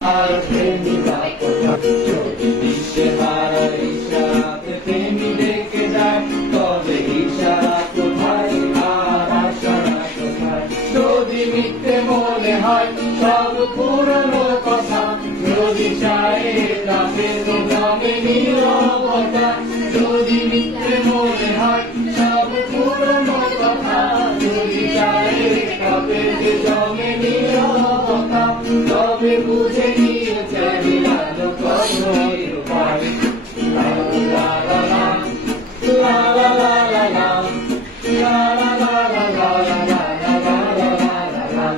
আর প্রেমিকা যদি দিশে হারা ইশারাতে প্রেমী ডেকে যায়, তবে ইশারা কোথায় আর আশারা কোথায়? যদি মিথ্যে মনে হয় সব পুরনো কথা, যদি চায় রাতের গ্রামে নীরবতা, যদি মিথ্যে মনে হয় সব পুরনো কথা, যদি চায় রাতের গ্রামে নীরবতা, তবে বুঝে নিয়েছে বিলালো কত উপায়। লা লা লা লা লা লা লা লা লা লা লা লা লা লা লা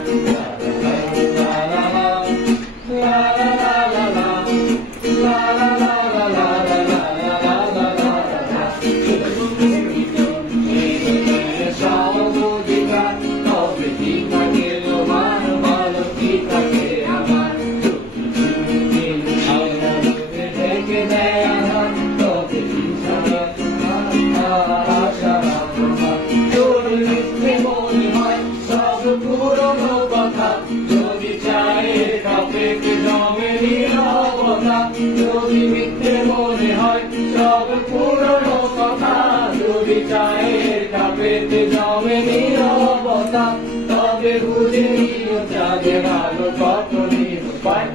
পুরনো কথা, যদি চায় কাপেক জমে নীরবতা, যদি মিথ্যে মনে হয় সব পুরনো কথা, যদি চায় কাপেক জমে নীরবতা, তবে বুঝে নিও চাঁদের আলো কত নিরূপায়।